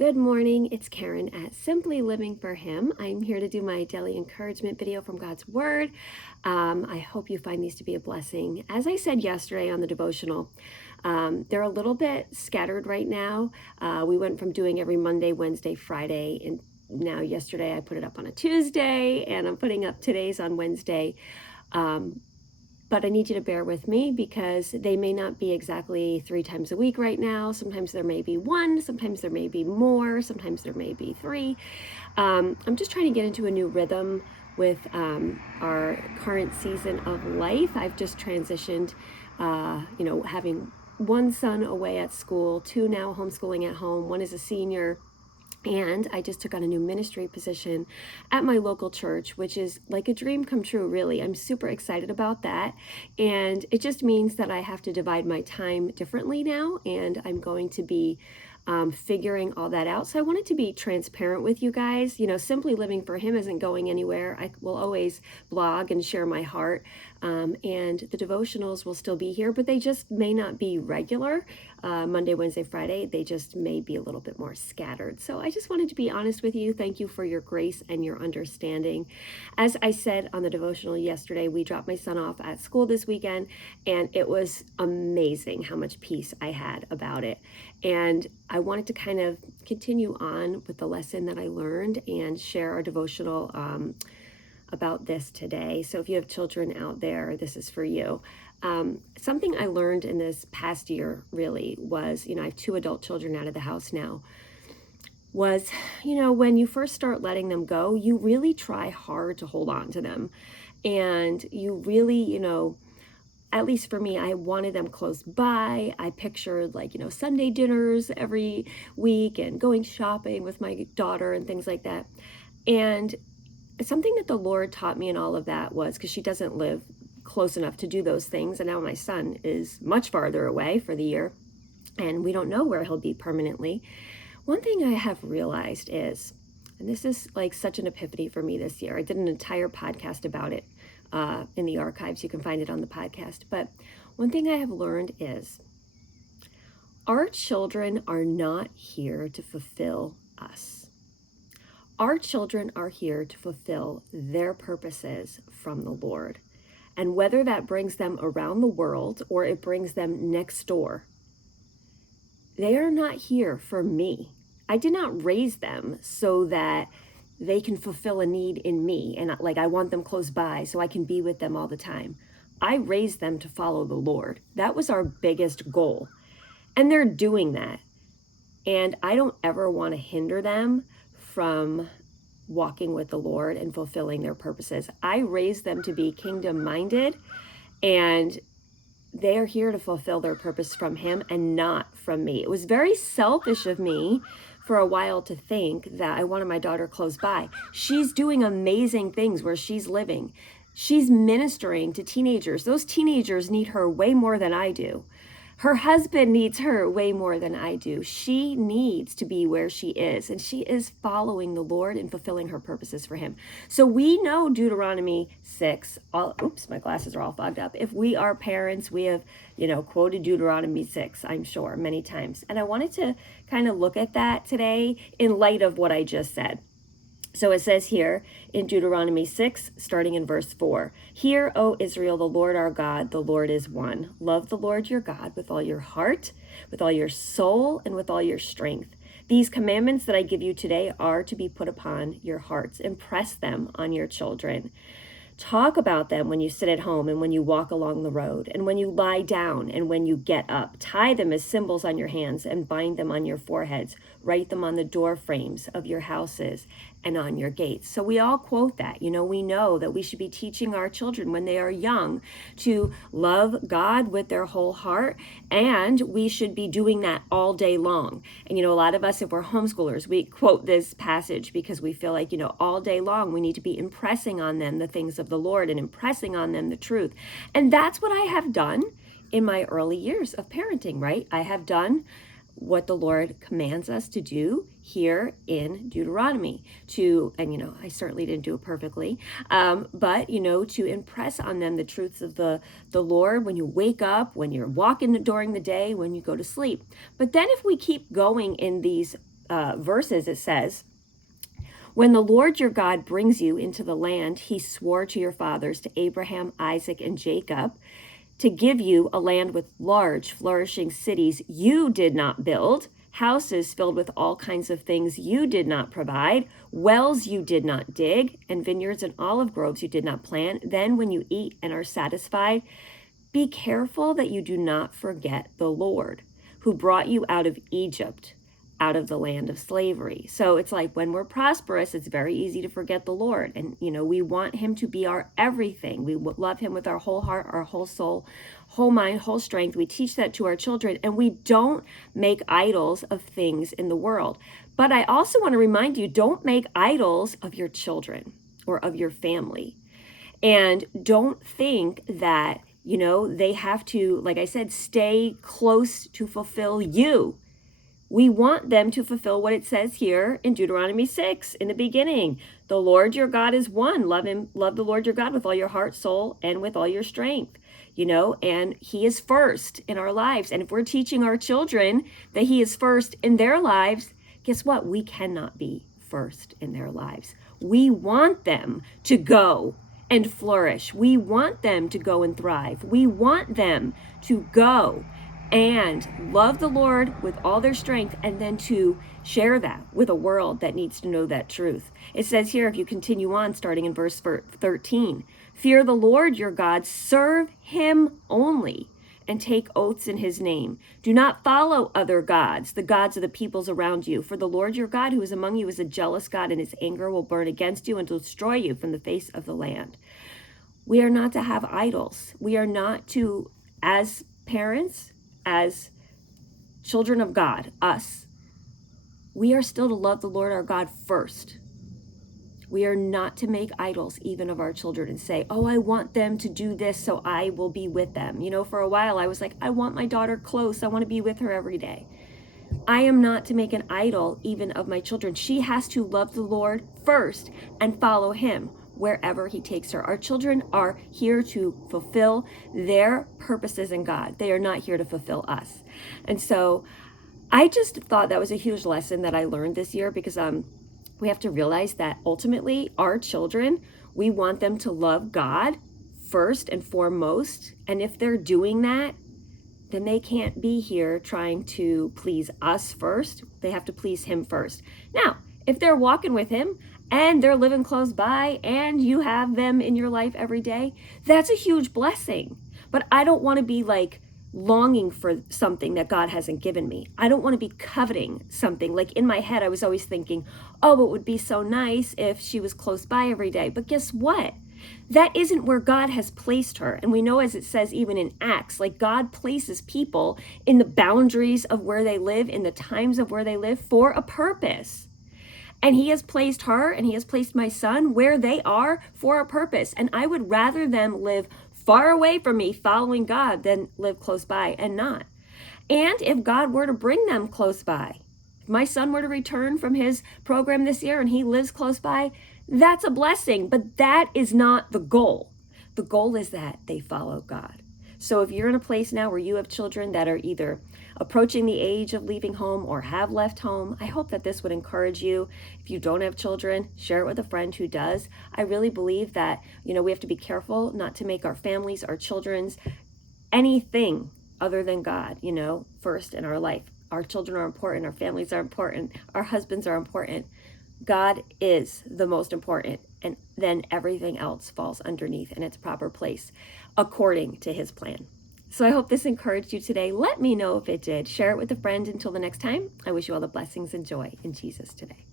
Good morning, it's Karen at Simply Living for Him. I'm here to do my daily encouragement video from God's Word. I hope you find these to be a blessing. As I said yesterday on the devotional, they're a little bit scattered right now. We went from doing every Monday, Wednesday, Friday, and now yesterday I put it up on a Tuesday, and I'm putting up today's on Wednesday. But I need you to bear with me because they may not be exactly 3 times a week right now. Sometimes there may be one, sometimes there may be more, sometimes there may be 3. I'm just trying to get into a new rhythm with our current season of life. I've just transitioned, having one son away at school, 2 now homeschooling at home. One is a senior. And I just took on a new ministry position at my local church, which is like a dream come true, really. I'm super excited about that. And it just means that I have to divide my time differently now, and I'm going to be figuring all that out. So I wanted to be transparent with you guys. Simply Living for Him isn't going anywhere. I will always blog and share my heart. And the devotionals will still be here, but they just may not be regular. Monday, Wednesday, Friday, they just may be a little bit more scattered. So I just wanted to be honest with you. Thank you for your grace and your understanding. As I said on the devotional yesterday, we dropped my son off at school this weekend, and it was amazing how much peace I had about it. And I wanted to kind of continue on with the lesson that I learned and share our devotional about this today. So if you have children out there, this is for you. Something I learned in this past year really was, I have 2 adult children out of the house now, was, when you first start letting them go, you really try hard to hold on to them. And you really, at least for me, I wanted them close by. I pictured Sunday dinners every week and going shopping with my daughter and things like that. And something that the Lord taught me in all of that was, because she doesn't live close enough to do those things, and now my son is much farther away for the year, and we don't know where he'll be permanently. One thing I have realized is, and this is like such an epiphany for me this year, I did an entire podcast about it in the archives. You can find it on the podcast. But one thing I have learned is our children are not here to fulfill us. Our children are here to fulfill their purposes from the Lord. And whether that brings them around the world or it brings them next door, they are not here for me. I did not raise them so that they can fulfill a need in me. And I want them close by so I can be with them all the time. I raised them to follow the Lord. That was our biggest goal. And they're doing that. And I don't ever want to hinder them from walking with the Lord and fulfilling their purposes. I raised them to be kingdom-minded, and they are here to fulfill their purpose from Him and not from me. It was very selfish of me for a while to think that I wanted my daughter close by. She's doing amazing things where she's living. She's ministering to teenagers. Those teenagers need her way more than I do. Her husband needs her way more than I do. She needs to be where she is, and she is following the Lord and fulfilling her purposes for Him. So we know Deuteronomy 6. My glasses are all fogged up. If we are parents, we have, quoted Deuteronomy 6, I'm sure, many times. And I wanted to kind of look at that today in light of what I just said. So it says here in Deuteronomy 6, starting in verse 4, "Hear, O Israel, the Lord our God, the Lord is one. Love the Lord your God with all your heart, with all your soul, and with all your strength. These commandments that I give you today are to be put upon your hearts. Impress them on your children. Talk about them when you sit at home and when you walk along the road and when you lie down and when you get up. Tie them as symbols on your hands and bind them on your foreheads. Write them on the door frames of your houses and on your gates." So we all quote that. We know that we should be teaching our children when they are young to love God with their whole heart, and we should be doing that all day long. And a lot of us, if we're homeschoolers, we quote this passage because we feel like, all day long we need to be impressing on them the things of the Lord and impressing on them the truth. And that's what I have done in my early years of parenting, right? I have done what the Lord commands us to do here in Deuteronomy and I certainly didn't do it perfectly, but to impress on them the truths of the Lord when you wake up, when you're walking during the day, when you go to sleep. But then if we keep going in these verses, it says, when the Lord your God brings you into the land he swore to your fathers, to Abraham, Isaac, and Jacob, to give you a land with large, flourishing cities you did not build, houses filled with all kinds of things you did not provide, wells you did not dig, and vineyards and olive groves you did not plant, then when you eat and are satisfied, be careful that you do not forget the Lord, who brought you out of Egypt, out of the land of slavery. So it's like when we're prosperous, it's very easy to forget the Lord. And, we want him to be our everything. We love him with our whole heart, our whole soul, whole mind, whole strength. We teach that to our children, and we don't make idols of things in the world. But I also want to remind you, don't make idols of your children or of your family. And don't think that, they have to, like I said, stay close to fulfill you. We want them to fulfill what it says here in Deuteronomy 6 in the beginning. The Lord your God is one. Love him. Love the Lord your God with all your heart, soul, and with all your strength. And he is first in our lives. And if we're teaching our children that he is first in their lives, guess what? We cannot be first in their lives. We want them to go and flourish. We want them to go and thrive. We want them to go and love the Lord with all their strength, and then to share that with a world that needs to know that truth. It says here, if you continue on, starting in verse 13, fear the Lord your God, serve him only, and take oaths in his name. Do not follow other gods, the gods of the peoples around you. For the Lord your God who is among you is a jealous God, and his anger will burn against you and destroy you from the face of the land. We are not to have idols. We are not to, as parents, as children of God, us, we are still to love the Lord our God first. We are not to make idols even of our children and say, oh, I want them to do this so I will be with them. For a while I was like, I want my daughter close. I want to be with her every day. I am not to make an idol even of my children. She has to love the Lord first and follow him wherever he takes her. Our children are here to fulfill their purposes in God. They are not here to fulfill us. And so I just thought that was a huge lesson that I learned this year, because we have to realize that ultimately our children, we want them to love God first and foremost. And if they're doing that, then they can't be here trying to please us first. They have to please him first. Now, if they're walking with him and they're living close by and you have them in your life every day, that's a huge blessing. But I don't want to be like longing for something that God hasn't given me. I don't want to be coveting something. Like in my head, I was always thinking, oh, it would be so nice if she was close by every day. But guess what? That isn't where God has placed her. And we know, as it says even in Acts, like God places people in the boundaries of where they live, in the times of where they live, for a purpose. And he has placed her and he has placed my son where they are for a purpose. And I would rather them live far away from me following God than live close by and not. And if God were to bring them close by, if my son were to return from his program this year and he lives close by, that's a blessing. But that is not the goal. The goal is that they follow God. So if you're in a place now where you have children that are either approaching the age of leaving home or have left home, I hope that this would encourage you. If you don't have children, share it with a friend who does. I really believe that, we have to be careful not to make our families, our children's, anything other than God, first in our life. Our children are important, our families are important, our husbands are important. God is the most important, and then everything else falls underneath in its proper place according to his plan. So I hope this encouraged you today. Let me know if it did. Share it with a friend. Until the next time, I wish you all the blessings and joy in Jesus today.